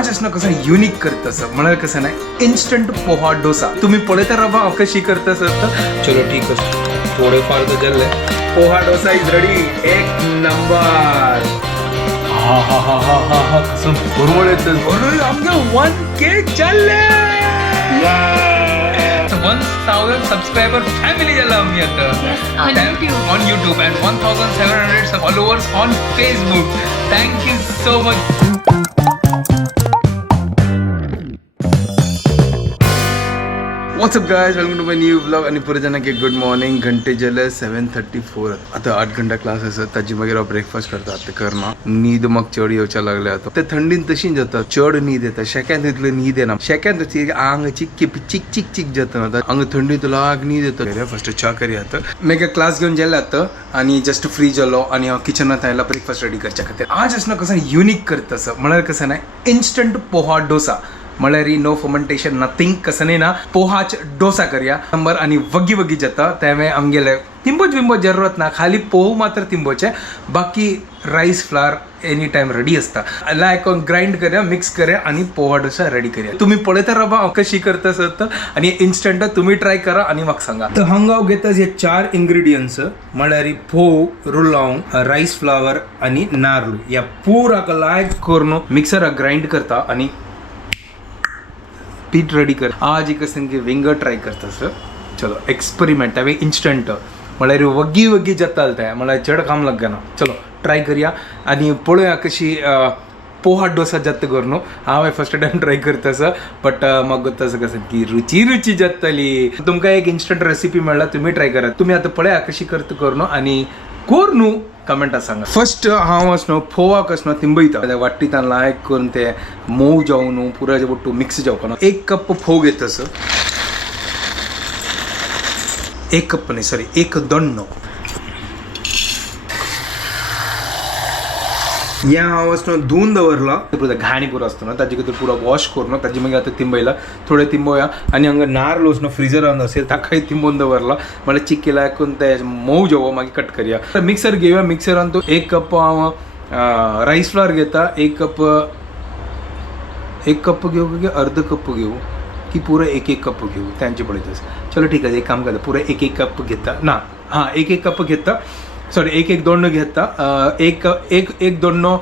आज असणं कसं युनिक करतस म्हणाल कसं नाही इन्स्टंट पोहा डोसा तुम्ही पळयता रवा कशी करतस चलो ठीक आहे थोडेफार तर जल्लंय पोहा डोसा इज रेडी एक नंबर हा हा हा हा हा हा कसं बरोबर येतं बरोबर आमच्या 1K चालले 1000 subscriber family झाला आम्ही आता on YouTube and 1700 followers on Facebook. Thank you so much. What's up guys, welcome to my new vlog आणि पुरे जण की गुड मॉर्निंग घंटे जले 7:34 आता 8 घंटा क्लास असत ताजी वगैरे ब्रेकफास्ट करतात ते करना नीद मग चढ येवच्या लागले आता ते थंडीन तशी जातात चढ नीद येतात शेक्यात इतले नीद येना शेक्यात आंग चिक चिक चिक चिक जातं अंग थंडीत लाग नीद येतं फर्स्ट चा करी आता मी काय क्लास घेऊन गेले आता आणि जस्ट फ्री झालो आणि किचनात आयला ब्रेकफास्ट रेडी करच्या खातीर आज असणं कसं युनिक करतस म्हणाल कसं नाही इन्स्टंट पोहा डोसा मळरी नो फर्मेंटेशन नथिंग कसं नाही ना पोहाच डोसा करूया नंबर आणि वगी वगी जाता त्यामुळे आमगेले तिंबोच बिंबो जरूरत ना खाली पोहू मात्र तिंबोचे बाकी rice flower any time ready असता लायक ग्राइंड करूया मिक्स करूया आणि पोहा डोसा रेडी करूया तुम्ही पळयता रवा कशी करतस आणि इन्स्टंट तुम्ही ट्राय करा आणि मग सांगा तर हांगाव घेतस हे 4 इंग्रेडियंट्स मळरी पोह रुलांग राईस फ्लावर आणि नारळू या पुरा लायक करून मिक्सर ग्राइंड करता आणि पीठ रेडी कर आज एक संख्ये विंगर ट्राय करता सर चलो एक्सपेरिमेंट त्यावे इन्स्टंट म्हळ्यार वग्गी वग्गी जाताल त्या म्हळ्यार चड काम लागना चलो ट्राय करूया आणि पळोवया कशी पोहा डोसा जात करून हांवें फर्स्ट टाइम ट्राय करता सर बट मग तसं कसं की रुची रुची जातली तुमकां एक इन्स्टंट रेसिपी मेळ्ळा तुम्ही ट्राय करा तुम्ही आता पळया कशी करता करून आणि कोर न्हू कमेंटात सांगा फर्स्ट हांव असनो फोवा कसनो तिंबयता वाट्टीतान लायक करून ते मोव जावं न्हू पुरा बट्टू मिक्स जावं 1 कप फोव घेतस 1 कप नाही सॉरी 1 दोण्णो या हांव असनो धुवन दवरला पुरा घाणी पुरो असतो ना ताजे खातीर पुरो वॉश करून ताजे मागीर आतां तिंबयला थोडे तिंबोया आणि हांगा नारळ असनो फ्रिजरान असेल ताकाय तिंबोवन दवरला म्हळ्यार चिक्की लायकून ते मोव जावं मागीर कट करया मिक्सर घेवया मिक्सरान तो 1 कप हांव राईस फ्लावर घेता 1 कप घेऊ की अर्ध कप घेऊ की पुरो 1 कप घेऊ त्यांचे पळयतस चलो ठीक आहे एक काम करता पुरो 1 कप घेता ना हां 1 कप घेता सॉरी 1 दोण्णो घेता 1 दोण्णो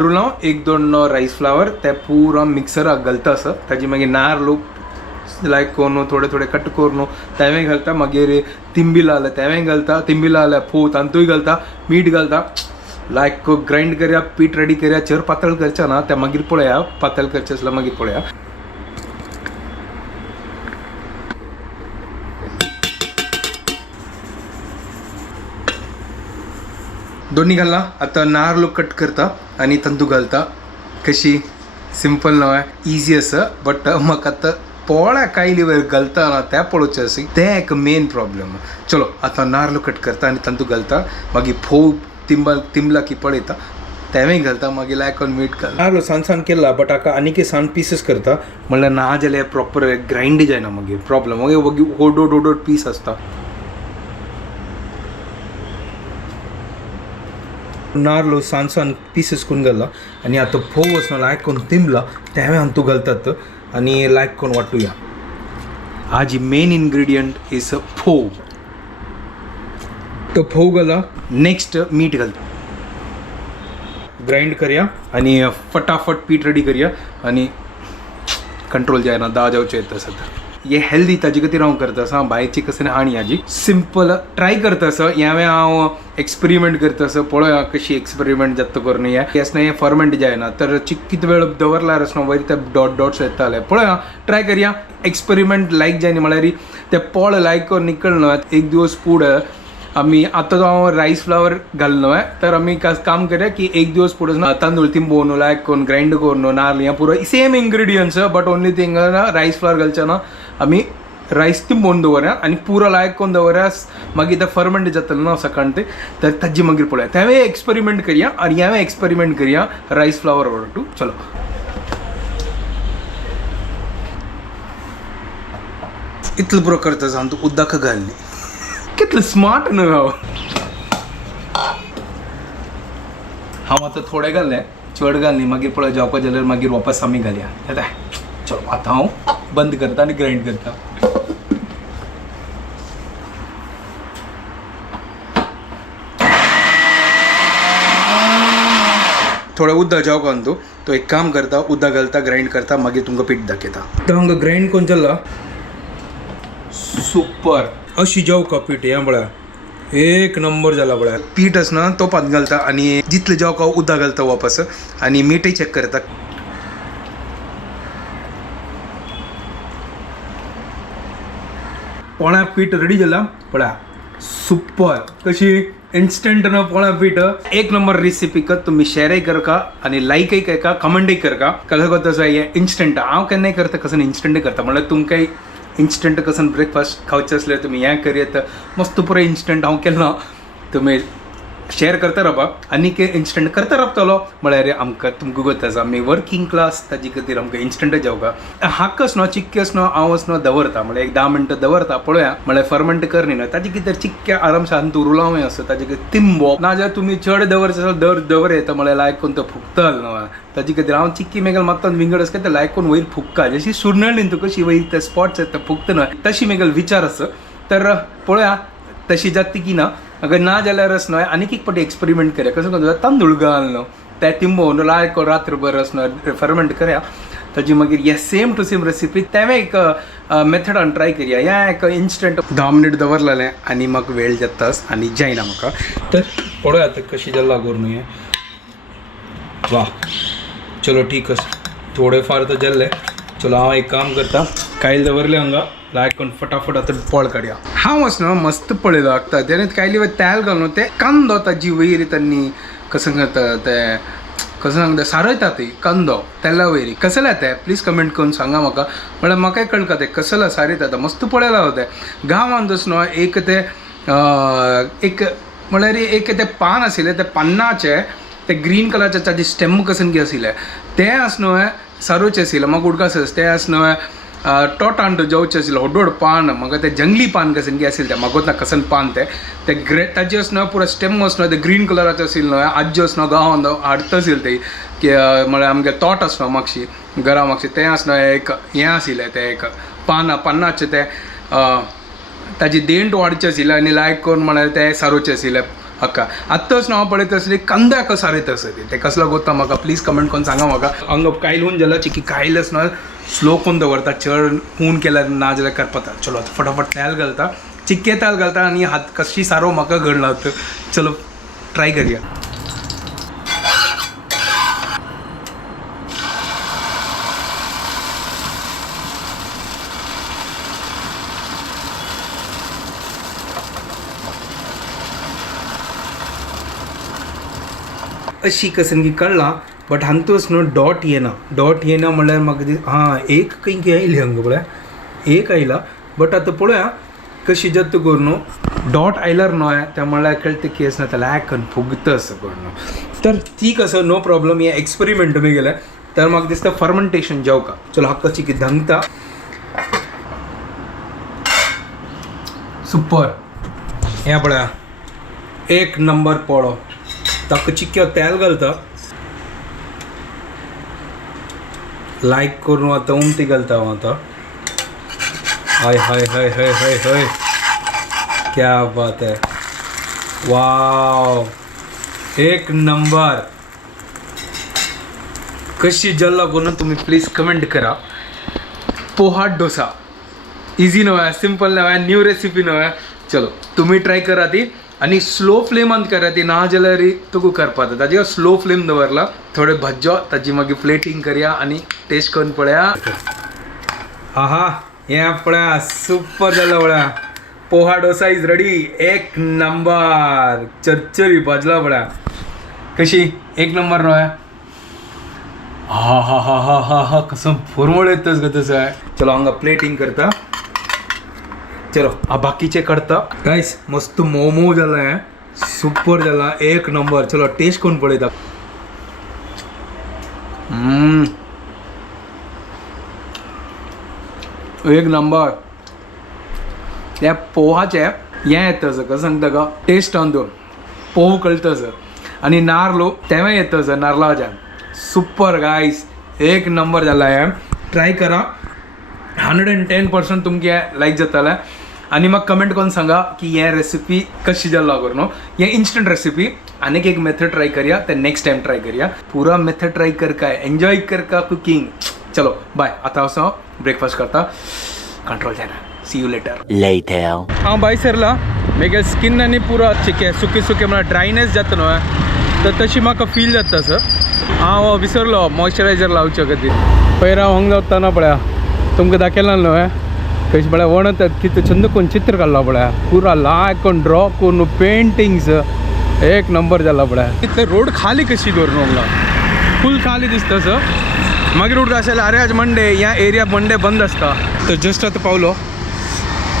रुलां 1 दोण्णो राईस फ्लावर ते पुरो मिक्सराक घालता असं ताजी मागीर नारळ लायक करून थोडे थोडे कट करून तेवें घालता मागीर तिंबीला आल्या तेवें घालता तिंबीला आल्या फोव तांतूय घालता मीठ घालता लायक ग्राइंड करया पीठ रेडी करया चर पातळ करच्या ना त्या मागीर पळया पातळ करचें आसल्यार मागीर पळया दोन्ही घालला आता नारळ कट करता आणि तंतू घालता कशी सिंपल नव इजी असं बट मग आता पोळ्या कायली वेळ घालता ना त्या पळोवचें अशी ते एक मेन प्रॉब्लेम चलो आता नारळ कट करता आणि तंतू घालता मागीर फोव तिंबला की पळयता तेवें घालता मागीर लायकून मीठ घालता नारळ सान केला बट हाका आनीक सान पीसीस करता म्हणल्यार ना जाल्यार प्रॉपर ग्राइंड जायना मागीर प्रॉब्लेम मागीर ओडोड पीस आसता नारळ सान पीसेस करून घालला आणि आता फोव असं लायक करून तिंबला तेव्हा तू घालतात आणि लायक करून वाटूया आज मेन इंग्रेडियंट इज फोव तो फोव घाला नेक्स्ट मीठ घालता ग्राइंड करूया आणि फटाफट पीठ रेडी करूया आणि कंट्रोल जायना दा जावचे येतं सध्या ये हेल्दी ताजे खातीर हांव करता भायची कसं हाणी हाजी सिंपल ट्राय करता हांवें हांव एक्सपेरिमेंट करता पळोवया कशी एक्सपेरिमेंट जाता करून हे फर्मेंट जायना तर कित वेळ दवरल्यार असनो वयर ते डॉट्स येताले पळोवया ट्राय करया एक्सपेरिमेंट लायक जायना म्हळ्यार ते पोळ लायक निकळना एक दिवस फुडें आमी आतां हांव राईस फ्लावर घाललो तर आमी काम करूया की एक दिवस फुडें तांदूळ तिंबोवन लायक करून ग्राइंड करून नारळ हें पुरो same ingredients but only thing rice flower घालचे ना आमी राईस तिंबोवन दवरया आनी पुरो लायक करून दवरया मागीर ते फर्मेंट जातलें ना सकाळ ते तर ताजी मागीर पळोवया तेवें एक्सपेरिमेंट करया आनी हांवें एक्सपेरिमेंट करया राईस फ्लावर टू चलो इतलो पुरो करता सांग तूं उदक घालली कितलं स्मार्ट न्हू हांव आता थोडे घाल्ले चड घाल न्ही मागीर पळय जेवपा जाल्यार मागीर वापस आमी घालया येता चलो आतां हांव बंद करता आनी ग्राइंड करता थोडं उदक जेवका तूं तो एक काम करता उदक घालता ग्राइंड करता मागीर तुमकां पीठ दाखयता तर हांगा ग्राइंड करून जाल्ला सुपर अशी जेवका पीठ हें पळय एक नंबर जाला पळय पीठ आसना तो पात घालता आनी जितलें जेवका उदक घालता वापस आनी मीठय चॅक करता पोळ्या पीठ रेडी जाला पळया सुपर कशी इंस्टंट न पोळ्या पीठ एक नंबर रेसिपी का तुम्ही शेअरय करका आणि लाईकय करका कमेंटय करका कसं करता असं हे इंस्टंट हांव केन्नाय करता कसं इंस्टंट करता म्हणल्यार तुमकां इंस्टंट कसं ब्रेकफास्ट खावचें असलें तुमी हें करयत मस्त पुरो इंस्टंट हांव केन्ना तुमी शेअर करता रावपा आनी इंस्टंट करता रावतलो म्हळ्यार आमकां तुमकां गत आसा आमी वर्किंग क्लास ताजे खातीर आमकां इंस्टंट जेवका हाक असनो चिक्के असनो हांव असनो दवरता म्हळ्यार एक 10 मिनटां दवरता पळोवया म्हळ्यार फर्मंट करनी ना ताजे खातीर चिक्के आरामशान उरलावय असो ताजे खातीर तिंबो नाजाल्यार तुमी चड दवरता दवर येता म्हळ्यार लायक कोण तो फुगतल न्हू ताजे खातीर हांव चिक्की मेगल मात्तान विंगड आसता ते लायक कोण वयर फुगका जशी सुर्नळीन तुका कशी वयर ते स्पॉट्स येता फुगता न्हू तशी मेगल विचार आसा तर पळोवया तशी जाती की ना अगर ना जाल्यार न्हू आनीक एक फावटी एक्सपेरिमेंट करया कसं करता तांदूळ घाल न्हू ते तिंबोवन लायक रात्रभर न्हू फर्मेंट करया ताजी मागीर हे सेम टू सेम रेसिपी तेवे एक मेथडान ट्राय करया या एक इंस्टंट 10 मिनिट दवरलेलें आनी म्हाका वेळ जाता आनी जायना म्हाका तर पळोवया आतां कशी जाल्ला करून हें वा चलो ठीक आसा थोडे फार तर जाल्ले चलो हांव एक काम करता कायल दवरले हांगा लायक करून फटाफट आतां पोळ काडया हांव न्हू मस्त पळयलो लागता तेणे कायली तेल घालून ते कांदो ताजी वयर त्यांनी कसं करता ते कसं सांगता सारयता ती कांदो तेला वयरी कसले ते प्लीज कमेंट करून सांगा म्हाका म्हळ्यार म्हाकाय कळका ते कसला सारयता मस्त पळयला ते गांवांत न्हू एक ते एक म्हळ्यार एक ते पान आशिल्ले ते पानाचे ते ग्रीन कलरचे ताजे स्टेम कसन की आशिल्ले ते आसनो सारोचे आशिल्ले म्हाका उडका ते आसनो टोटान जेवचे आशिल्ले व्हड व्हड पान म्हाका ते जंगली पान कसन की आशिल्ले ते म्हाका कसन पान ते ताजे आसनो पुरो स्टेम आसनो ते ग्रीन कलराचे आशिल्ले न्हू आज्यो आसनो गांवांत हाडटा आशिल्ले ते की म्हळ्यार आमगे तोट आसनो म्हापशी घरा म्हापशी तें आसनो एक हें आशिल्लें ते एक पानाचे ते ताजी देंट वाडचे आशिल्ले आनी लायक करून म्हळ्यार ते सारोचे आशिल्ले हक्का आत्ताच हांव पळयता आसली कांद्याक सारयता आसली ते कसलो गोता म्हाका प्लीज कमेंट करून सांगा म्हाका हांगा कायलून जाला चिकी कायलच न्हू स्लो करून दवरता चड हून केल्यार ना जाल्यार करपाता चलो फटाफट तेल घालता चिक्के तेल घालता आनी हात कशी सारो म्हाका घडना चलो ट्राय करया अशी कसन कळला बट हांतूच न्हू डॉट येना म्हळ्यार म्हाका हां एक खंय आयली हांगा पळय एक आयला बट आतां पळोवया कशी जत करून न्हू डॉट आयल्यार न्हू त्या म्हळ्यार कळटा की आसना त्याला ॲकन फुगता असं करून तर ठीक असं नो प्रॉब्लम हे एक्सपेरिमेंट तुमी गेले तर म्हाका दिसता फर्मेंटेशन जेवका चलो हाका चिकी धंगता सुपर हें पळया एक नंबर पोळो ताका चिक्क्या तेल घालता लायक करून आतां उमटी घालता हांव आतां हाय हाय हाय हाय हाय हाय क्या बात है वाव एक नंबर कशी जल्ला करून तुम्ही प्लीज कमेंट करा पोहा डोसा इजी नव्हे सिंपल नव्हे न्यू रेसिपी नव्हे चलो तुम्ही ट्राय करा ती आणि स्लो फ्लेमान करा ती ना जाल्यार तुका करपाक ताजेर स्लो फ्लेम दवरला थोडे भज्जो ताजी मागीर प्लेटिंग करया आणि टेस्ट करून पळया आहा हें पळया सुपर जालो पळया पोहा डोसा इज रेडी एक नंबर चरचरी भाजला पळया कशी एक नंबर न्हय हा हा हा हा हा हा कसं फॉर्मूल येतच ग तसं चलो हांगा प्लेटिंग करता चलो बाकीचे करता गाइस मस्त मोमो जाला है सुपर जाला एक नंबर चलो टेस्ट करून पळयता एक नंबर त्या पोहाचे हें येता सर कसं सांगता का टेस्ट ऑन दोन पोह कळटा सर आणि नारलो तेव्हा येतं सर नारळाच्या सुपर गाईस, एक नंबर झाला आहे. ट्राय करा, 110% तुमके लाईक जाताला. आणि मग कमेंट करून सांगा की हे रेसिपी कशी जाला करून. हे इन्स्टंट रेसिपी अनेक एक मेथड ट्राय करूया, ते नेक्स्ट टाइम ट्राय करूया. पूरा मेथड ट्राय कर काय एन्जॉय कर का कुकिंग. चलो बाय. आता असं ब्रेकफास्ट करता कंट्रोल जाना. See you later. हां बाय सरला मेगे स्किन आनी पुरा चिके सुके सुके म्हणल्यार ड्रायनेस जाता न्हय, तर तशी म्हाका फील जाता सर. हांव विसरलो मॉइश्चरायझर लावचे खातीर. पयर हांव हंग जातना पळया तुमकां दाखयला न्हय कशी पळय वणतात कितें छंद कोण चित्र काडला पळया. पुरा लायक कोण ड्रॉ करून पेंटिंग्स एक नंबर जाला पळया. इतले रोड खाली कशी करून हंगा फुल खाली दिसता सर. मागीर उठता अशें अरे आज मंडे, ह्या एरिया मंडे बंद असता. तर जस्ट आता पावलो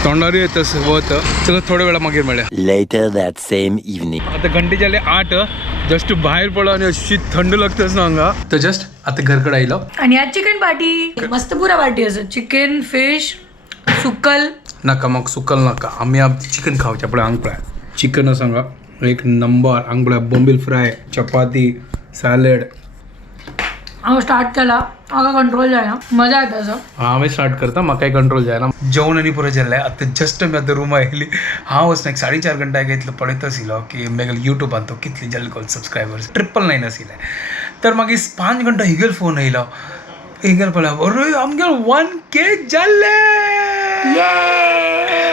तोंडार येत वत. चलो थोड्या वेळा मागीर मेळया. Later that same evening. आता घंटे जाले 8. जस्ट भायर पडलो आणि अशी थंड लागतच ना हांगा. तर जस्ट आता घरकडे आयलो आणि आज चिकन पार्टी मस्त पुरा पार्टी असं चिकन फिश सुक्कल नाका म्हाका सुकल नाका. आमी चिकन खावचे पळय हांग पळय चिकन सांगा एक नंबर. हांग पळय बोंबील फ्राय, चपाती, सॅलड. हांव स्टार्ट केला म्हाका कंट्रोल जायना. मजा येता असं. हांवें स्टार्ट करता म्हाकाय कंट्रोल जायना. जेवण आनी पुरो जाल्लें. आतां जस्ट मी आतां रूमा येयली. हांव वचना 4:30 घंटा घेतलो पळयत आशिल्लो की मेगल युट्यूबान तो कितले जाल्ले कॉल सबस्क्रायबर्स 999 आशिल्ले. तर मागीर 5 घंटा हिगेल फोन येयलो. हिगेल पळय अरे आमगेर 1K जाल्ले.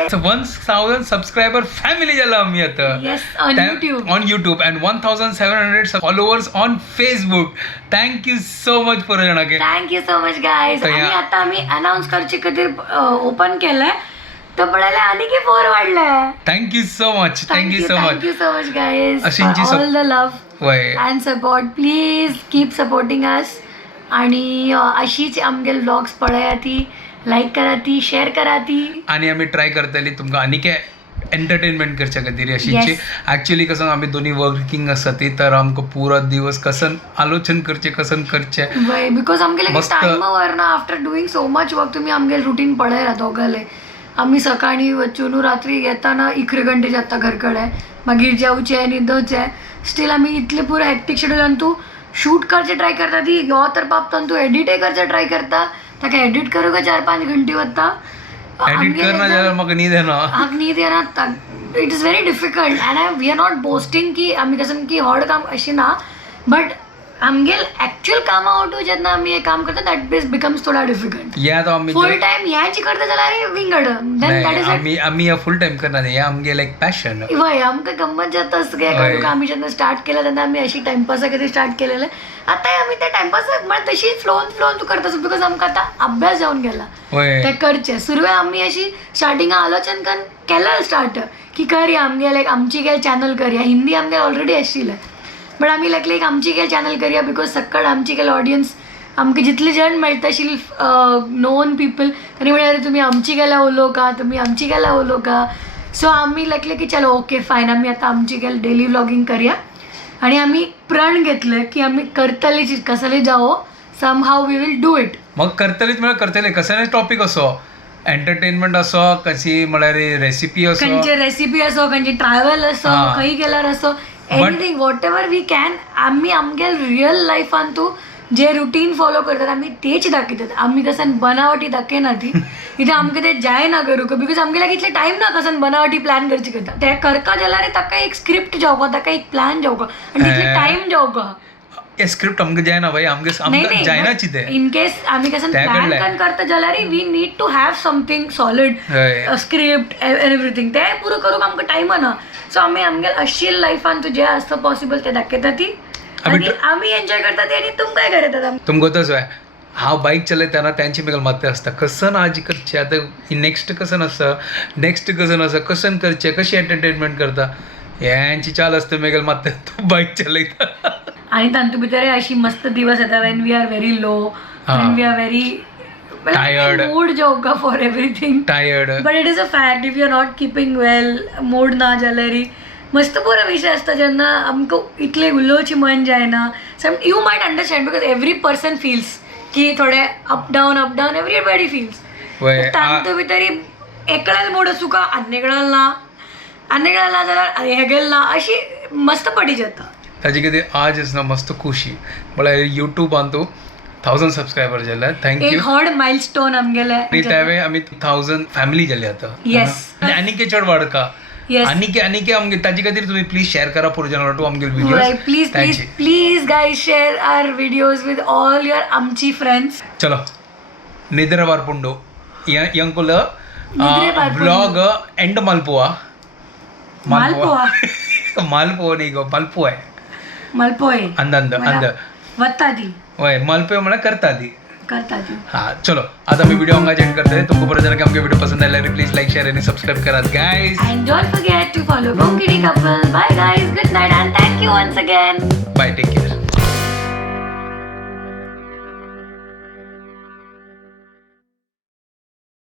1000 सबस्क्रायबर फॅमिली जाला आमी आता. Yes, on YouTube. and 1700 followers on Facebook. Thank you so much for जाणाके. Thank you so much guys. आणि आता आम्ही अनाऊन्स करचे खातीर ओपन केलंय तर पळयलें आनी की 4 वाढलंय. Thank you so much. Thank you so much guys अशींची ऑल द लव्ह वय and support. Please keep supporting us. आणि अशीच आमगे व्लॉग्स पळया ती, लाईक करा ती, शेअर करा ती. आणि आम्ही ट्राय करतली तुमकां आनी काय एंटरटेनमेंट करच्या खातीर अशीची. ॲक्च्युली कसं आम्ही दोन्ही वर्किंग आसा ती, तर आमकां पुरो दिवस कसन आलोचन करचे कसन करचे बिकॉज आमगेले time Verna after doing so much work तुम्ही आमगे रुटीन पळयला दोगाले. आम्ही सकाळी वचून रात्री येताना 11 घंटे जाता घरकडे, मागीर जेवचे न्हिदोचे. स्टील आम्ही इतले पुरो हॅक्टिक शेड्यूल. आनी तूं शूट करचे ट्राय करता ती यो तर बाप तू एडिटय करचे ट्राय करता. ताका एडिट करूं का 4-5 घंटे वता. एडिट करना जाल्यार म्हाका न्हीद येना. It is very difficult. And we are not boasting की आमी कसं की हॉर्ड काम अशी ना, बट आमगेल ॲक्च्युअल कामा वाटू जेन्ना आमी हे काम करता दॅट बिकम्स थोडा डिफिकल्ट. फुल टाइम ह्याची करता जाल्यार विंगड. आमी फुल टाइम करना हे आमगे लायक पॅशन. वय आमकां गंमत जाता असं. आमी जेन्ना स्टार्ट केलं तेन्ना आमी अशी टाइमपासा खातीर स्टार्ट केलेले. आतांय आमी ते टाइमपास म्हणजे तशी फ्लोन तू करता बिकॉज आमकां आतां अभ्यास जावन गेला ते करचे. सुरवें आमी अशी स्टार्टिंगा आलोचन केला स्टार्ट की करया आमगे लायक आमची काय चॅनल करया. हिंदी आमगे ऑलरेडी आशिल्लें बट आमी लायक आमची काय चॅनल करया बिकॉज सक्कड आमची काय ऑडियन्स आमकां जितले जण मेळटा आशिल्ली नोन पीपल तांणी म्हळ्यार तुमी आमची गेल्या उलोवका, तुमी आमची गेल्या उलोवका. सो आमी लायकले की चलो ओके फायन आमी आतां आमची गेल डेली व्लॉगिंग करया. आणि आम्ही प्रण घेतलं की आम्ही करतलीच कसले जावो somehow we will do it. मग करतलीच म्हळ्यार करतले कसले टॉपिक असो, एंटरटेनमेंट असो, कशी म्हळ्यार रेसिपी असो, खंयची रेसिपी असो, खंयची ट्रॅव्हल असो, खंय गेल्यार असो, anything whatever we can. आम्ही आमगे रियल लायफान तू जे रुटीन फॉलो करतात आम्ही तेच दाखयतात. आम्ही कसन बनावटी दाखयना ती. इथे आमकां ते जायना करूं बिकॉज आमगे लायक इतले टायम ना कसन बनावटी प्लॅन करची करता. ते करता जाल्यार ताका एक स्क्रिप्ट जावको, ताका एक प्लॅन जावको आनी तितले टायम जावको. हे स्क्रिप्ट आमकां जायना भाई, आमकां जायनाची ते. इन केस आम्ही कसन प्लॅन करता जाल्यार we need to have something solid script everything. ते पुरो करूंक आमकां टायम ना. सो आमी आमगे अशी लायफान तू जे आसता पॉसिबल ते दाखयता ती आणि आम्ही एन्जॉय करता ते आणि तुम काय करतात. तुमकां तसो आहे हांव बाईक चलयतना त्यांची मेगल माते आसता कसन आज करचे, आतां नेक्स्ट कसन आसा, नेक्स्ट कसन आसा, कसन करचे, कशी एंटरटेनमेंट करता यांची चाल असते मेगल माते तू बाईक चलयता. आणि तांतू भितर अशी मस्त दिवस येता when we are very low, when we are very tired, mood जावका for everything tired. But it is a fact if you are not keeping well mood ना जाल्यार मस्त बरो विषय असता जेन्ना आमकां इतले उलोवची मन जायना. Some you might understand because every person feels की थोडे अप डाऊन एवरीबडी फील्स. तांतू भितर एकल्याल मूड असू का अन्यकडाल ना जाल्यार हेगेल ना अशी मस्त पडी जाता. ताजी कितें आज ना मस्त खुशी म्हळ्यार यूट्यूब तूं 1000 सबस्क्रायबर जाल्यार थँक्यू एक व्हड माइलस्टोन आमगेले आणि त्यावेळी आम्ही 1000 फॅमिली जाली आता येस आनीक चड वाडका Yes. आनीक आमगे ताजे खातीर तुमी प्लीज शेअर करा पुरोजन टू आमगे video please guys share our videos with all your आमची फ्रेंड्स. चलो निद्रवार पुंडो यंकुल निद्रेवार ब्लॉग एंड मलपुआ मालपोहा मालपुआ न्ही गो मलपुआ मलपोहे अंद अंद अंद वत्ता दी होय मलपुआ म्हणल्यार करता ती करता दी. हाँ चलो आता मी वीडियो हांगा एंड करते तुमको बरं जाणा की आमगे वीडियो पसंद आयल्यार प्लीज लाईक शेअर आणि सबस्क्राईब करात guys And don't forget to follow Bonkidi Couple. Bye guys, good night and thank you once again. Bye take care